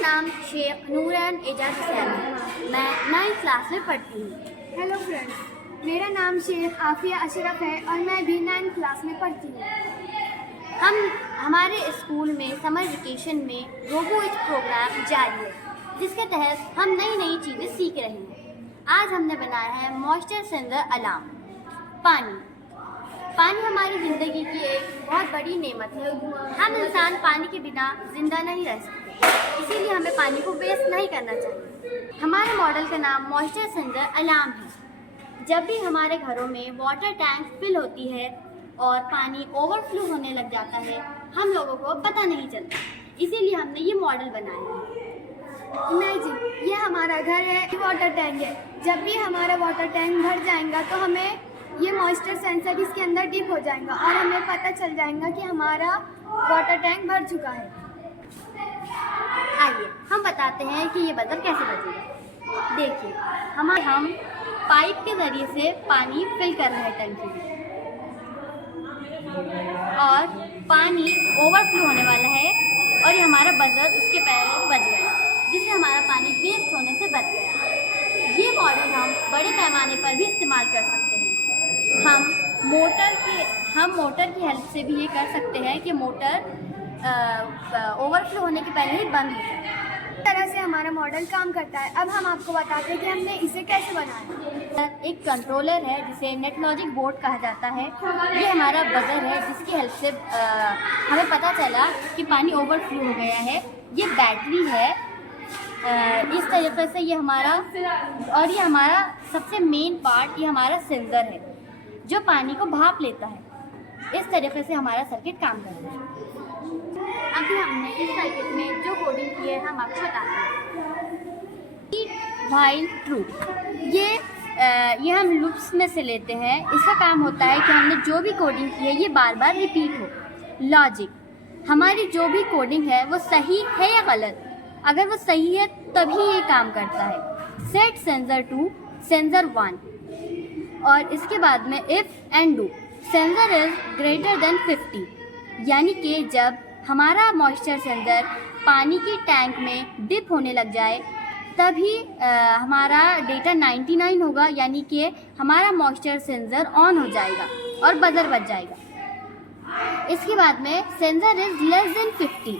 नाम शेख नूरन एजाज हुसैन है। मैं 9th क्लास में पढ़ती हूँ। हेलो फ्रेंड्स, मेरा नाम शेख आफिया अशरफ है और मैं भी 9th क्लास में पढ़ती हूँ। हमारे स्कूल में समर वेकेशन में रोबोट प्रोग्राम जारी है, जिसके तहत हम नई नई चीज़ें सीख रहे हैं। आज हमने बनाया है मॉइस्चर सेंसर अलार्म। पानी हमारी ज़िंदगी की एक बहुत बड़ी नेमत है। हम इंसान पानी के बिना जिंदा नहीं रह सकते, इसीलिए हमें पानी को वेस्ट नहीं करना चाहिए। हमारे मॉडल का नाम मॉइस्चर सेंसर अलार्म है। जब भी हमारे घरों में वाटर टैंक फिल होती है और पानी ओवरफ्लो होने लग जाता है, हम लोगों को पता नहीं चलता, इसीलिए हमने ये मॉडल बनाया है। इमेजिन, ये हमारा घर है, वाटर टैंक है। जब भी हमारा वाटर टैंक भर जाएगा तो हमें ये मॉइस्चर सेंसर इसके अंदर डिप हो जाएगा और हमें पता चल जाएगा कि हमारा वाटर टैंक भर चुका है। आइए हम बताते हैं कि ये बजर कैसे बजेगा। देखिए, हम पाइप के ज़रिए से पानी फिल कर रहे हैं टंकी में और पानी ओवरफ्लो होने वाला है और ये हमारा बजर उसके पहले बज गया, जिससे हमारा पानी वेस्ट होने से बच गया। ये मॉडल हम बड़े पैमाने पर भी इस्तेमाल कर सकते हैं। हम मोटर की हेल्प से भी ये कर सकते हैं कि मोटर ओवरफ्लो होने के पहले ही बंद हो जाए। इस तरह से हमारा मॉडल काम करता है। अब हम आपको बताते हैं कि हमने इसे कैसे बनाया। एक कंट्रोलर है जिसे नेट लॉजिक बोर्ड कहा जाता है। ये हमारा बजर है जिसकी हेल्प से हमें पता चला कि पानी ओवरफ्लो हो गया है। ये बैटरी है। इस तरीके से ये हमारा सबसे मेन पार्ट ये हमारा सेंसर है जो पानी को भाप लेता है। इस तरीके से हमारा सर्किट काम करता है। अभी हमने इस सर्किट में जो कोडिंग की है हम आपको बताते हैं। व्हाइल ट्रू, ये हम लूप्स में से लेते हैं। इसका काम होता है कि हमने जो भी कोडिंग की है ये बार बार रिपीट हो। लॉजिक, हमारी जो भी कोडिंग है वो सही है या गलत। अगर वो सही है तभी ये काम करता है। सेट सेंसर टू सेंसर 1 और इसके बाद में if and do sensor is greater than 50, यानी कि जब हमारा मॉइस्चर सेंसर पानी की टैंक में डिप होने लग जाए तभी हमारा डेटा 99 होगा, यानी कि हमारा मॉइस्चर सेंसर ऑन हो जाएगा और बजर बज जाएगा। इसके बाद में सेंसर इज़ लेस देन 50,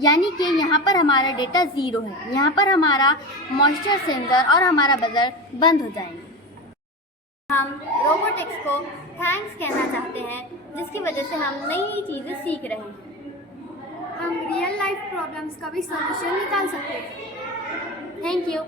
यानी कि यहाँ पर हमारा डेटा 0 है। यहाँ पर हमारा मॉइस्चर सेंसर और हमारा बजर बंद हो जाएंगे। हम रोबोटिक्स को थैंक्स कहना चाहते हैं, जिसकी वजह से हम नई नई चीज़ें सीख रहे हैं। हम रियल लाइफ प्रॉब्लम्स का भी सॉल्यूशन निकाल सकते हैं। Thank you.